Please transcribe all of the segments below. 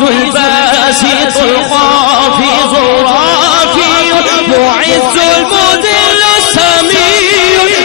العزيز الباسط الخافض الرافع معز المذل السميع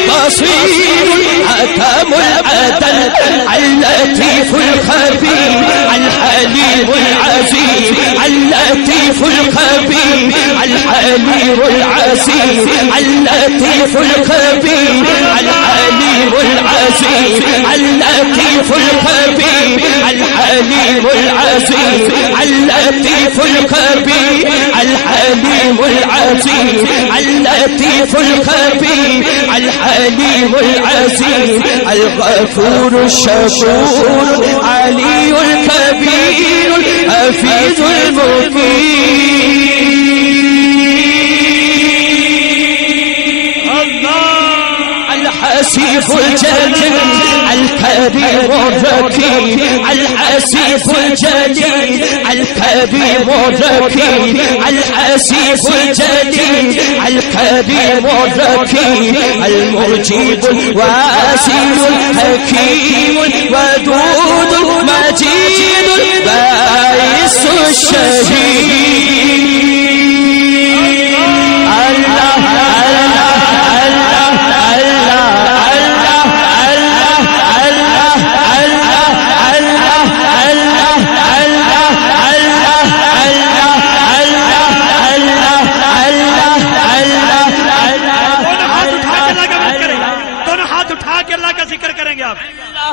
بصير حكم العدل اللطيف الخبير الحليم العزيز اللطيف الخبير الحليم العزيز اللطيف الخبير الحليم العزيز اللطيف الخبير الحليم العزيز اللطيف الخبير الحليم العزيز اللطيف الخبير الحليم العزيز الغفور الشكور علي الكبير الحفيظ المقيم الحسيب الجليل الكريم الركيم الحسيب الجليل الكريم الركيم الحسيب الجليل الكريم الركيم المجيب الواسع الحكيم الودود المجيد البائس الشهيد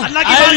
अल्लाह की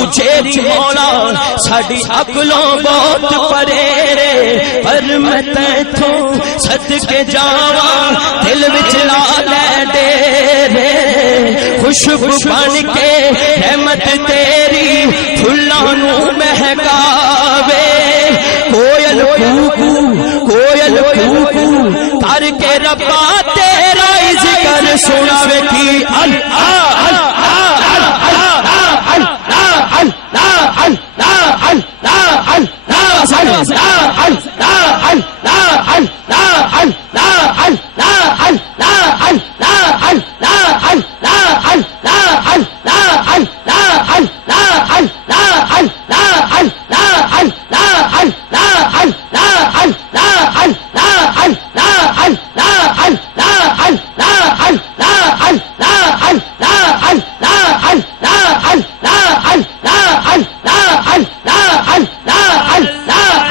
उचेरी मौला साड़ी अकलों बहुत परे रे पर मैं तैथों सदके जावा दिल विच ला ले दे रे खुशबू बन के रहमत तेरी फुल्लां नू महकावे कोयल कूकू करके रब्बा तेरा जिक्र सुनावे की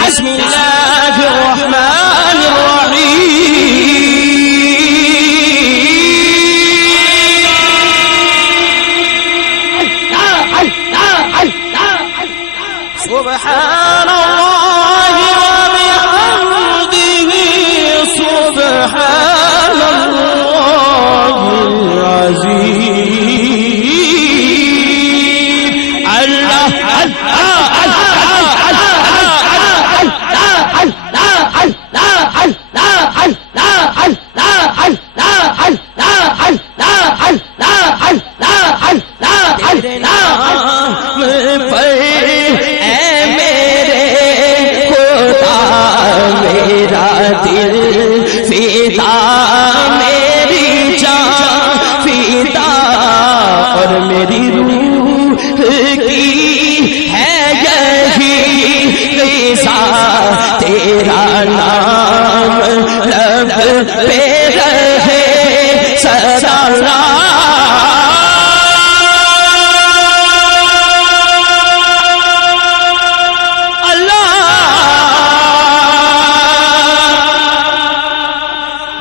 بسم الله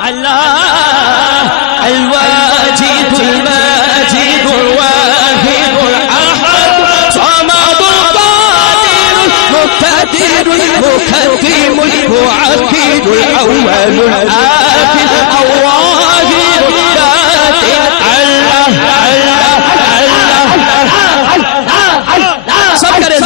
अल्लाह अल-वाजिदुल माजिदुल वाहिदुल अहद समदुल कादिरुल मुक्तदिरुल मुकद्दिमुल मुअक्किदुल अव्वलुल आखिर अल-वाहिदुल बातिन अल्लाह अल्लाह अल्लाह सब करें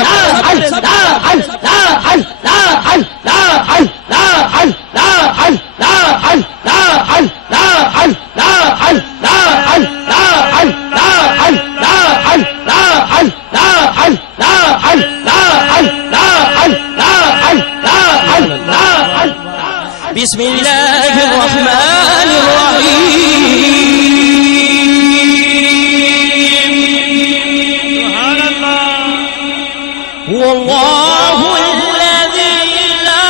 बिस्मिल्लाहिर्रहमानिर्रहीम वल्लाहु अल्लज़ी ला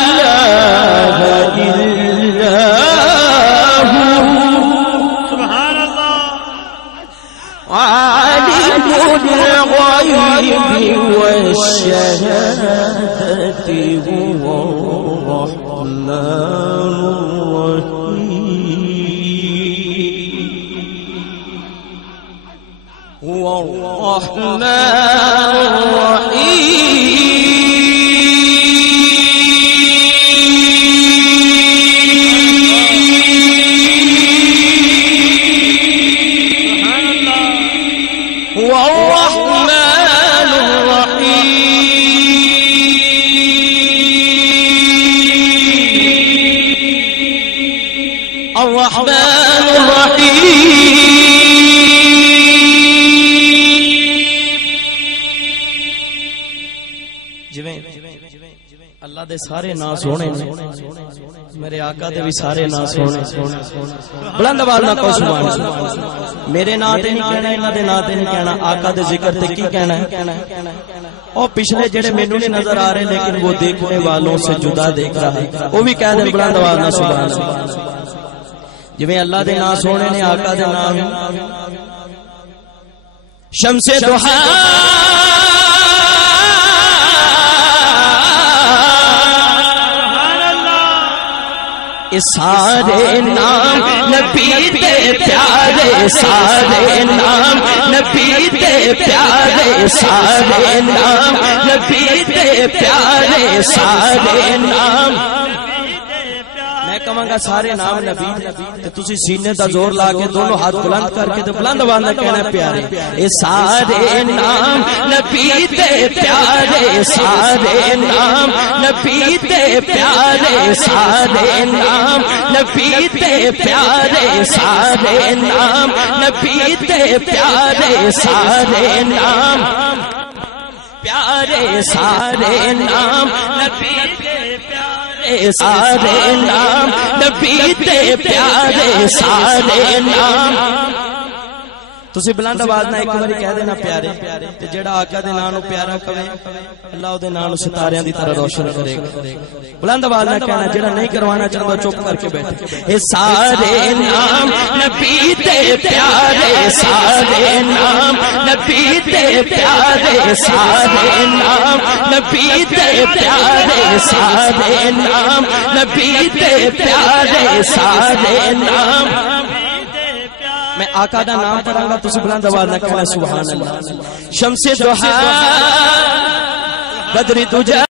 इलाहा इल्ला हु सुभानअल्लाह आलिमुल ग़ैबि वश्शहादति हुवर रहमानुर रहीम हुवर रहमानुर रहीम अल्लाह दे सारे नाम सोने मेरे आका दे भी सारे नाम सोने बुलंद आवाज नाल कहो सुभान अल्लाह। मेरे नाम ते नहीं कहना, इन्हां दे नाम ते नहीं कहना, आका दे जिक्र ते की कहना है। और पिछले जेड़े मेनू नहीं नजर आ रहे लेकिन वो देखने वालों से जुदा देख रहा है, वो भी कह दे बुलंद आवाज नाल सुभान अल्लाह। जिवें अल्लाह दे नाम सोने ने, आका दे नाम शम्से दुहा सारे नाम नबी दे प्यारे, सारे नाम नबी दे प्यारे, सारे नाम नबी दे प्यारे, सारे नाम मैं कहूंगा सारे नाम नबी ते तुसी सीने दा जोर ला के दोनों हाथ बुलंद करके तो बुलंद आवाज में कहना प्यारे। ए सारे नाम नबी दे प्यारे, सारे नाम नबी दे प्यारे, सारे नाम नबी दे प्यारे, सारे नाम नबी दे प्यारे, सारे नाम प्यारे, सारे नाम नबी दे प्यारे, सारे नाम नबी दे प्यारे, सारे नाम तुसी बुलंद आवाज ना एक बारी कह देना प्यारे ते जेड़ा आका दे नाम नु प्यारा कवे अल्लाह ओदे नाम नु सितारियां दी तरह रोशन करेगा। बुलंद आवाज ना कहना, जेड़ा नहीं करवाना चाहता चुप करके बैठे। ए सारे नाम नबी दे प्यारे, सारे नाम नबी दे प्यारे, सारे नाम नबी दे प्यारे, सारे नाम नबी दे प्यारे, सारे नाम मैं आका दा नाम पढ़ाऊंगा, तुसी बुलंद आवाज में कहना सुभान अल्लाह। शम्से दुहा बदरी तुझा